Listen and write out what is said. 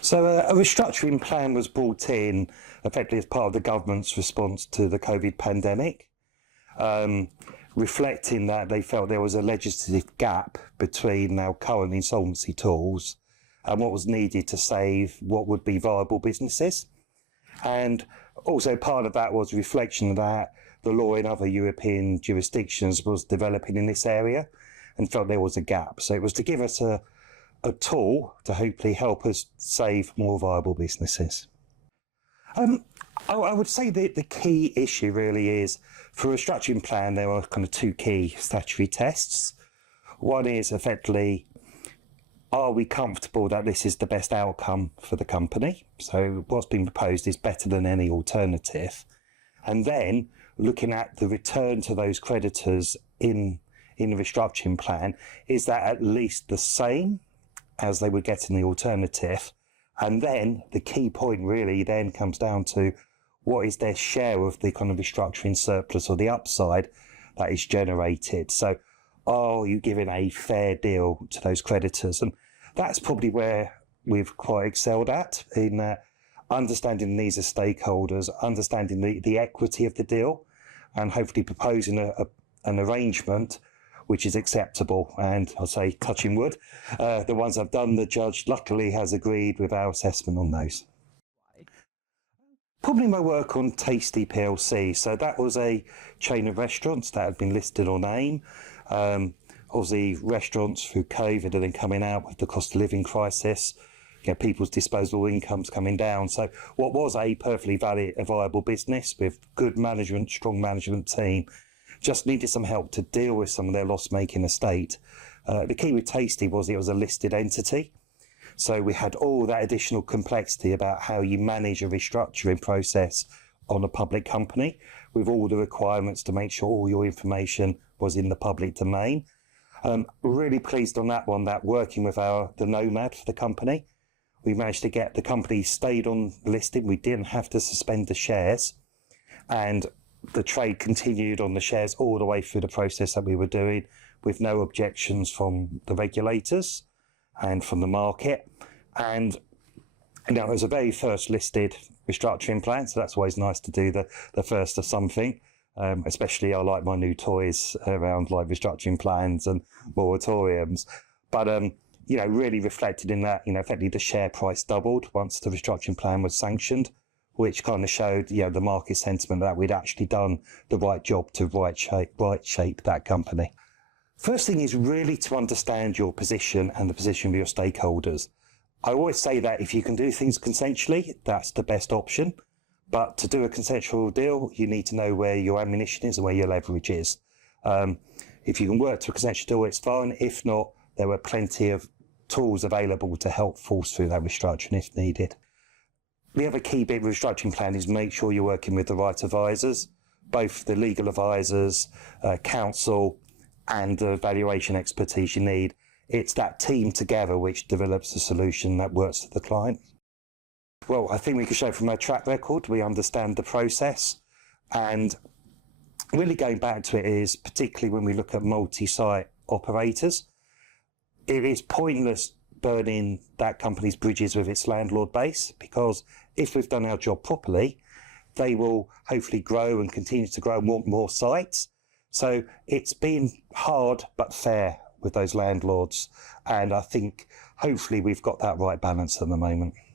So a restructuring plan was brought in effectively as part of the government's response to the COVID pandemic, reflecting that they felt there was a legislative gap between our current insolvency tools and what was needed to save what would be viable businesses. And also part of that was a reflection that the law in other European jurisdictions was developing in this area and felt there was a gap. So it was to give us a tool to hopefully help us save more viable businesses. I would say that the key issue really is, for a restructuring plan, there are kind of two key statutory tests. One is effectively, are we comfortable that this is the best outcome for the company? So what's been proposed is better than any alternative. And then looking at the return to those creditors in the restructuring plan, is that at least the same as they would get in the alternative? And then the key point really then comes down to, what is their share of the kind of restructuring surplus or the upside that is generated? So are you giving a fair deal to those creditors? And that's probably where we've quite excelled at, in understanding the needs of stakeholders, understanding the equity of the deal, and hopefully proposing an arrangement which is acceptable. And I'll say, touching wood, the ones I've done, the judge luckily has agreed with our assessment on those. Probably my work on Tasty PLC. So that was a chain of restaurants that had been listed on AIM. Obviously, restaurants through COVID are then coming out with the cost of living crisis. People's disposable incomes coming down. So what was a perfectly viable business with good management, strong management team, just needed some help to deal with some of their loss-making estate. The key with Tasty was it was a listed entity. So we had all that additional complexity about how you manage a restructuring process on a public company, with all the requirements to make sure all your information was in the public domain. Really pleased on that one, that working with the nomad for the company, we managed to get the company stayed on listing. We didn't have to suspend the shares, and the trade continued on the shares all the way through the process that we were doing, with no objections from the regulators and from the market. And it was a very first listed restructuring plan, so that's always nice to do the first of something. Especially I like my new toys around like restructuring plans and moratoriums. But really reflected in that, effectively the share price doubled once the restructuring plan was sanctioned, which kind of showed, the market sentiment that we'd actually done the right job to right shape that company. First thing is really to understand your position and the position of your stakeholders. I always say that if you can do things consensually, that's the best option. But to do a consensual deal, you need to know where your ammunition is and where your leverage is. If you can work to a consensual deal, it's fine. If not, there were plenty of tools available to help force through that restructuring if needed. The other key bit of restructuring plan is make sure you're working with the right advisors, both the legal advisors, counsel, and the valuation expertise you need. It's that team together which develops a solution that works for the client. Well, I think we can show from our track record, we understand the process, and really going back to it is, particularly when we look at multi-site operators, it is pointless burning that company's bridges with its landlord base, because if we've done our job properly, they will hopefully grow and continue to grow and want more sites. So it's been hard but fair with those landlords, and I think hopefully we've got that right balance at the moment.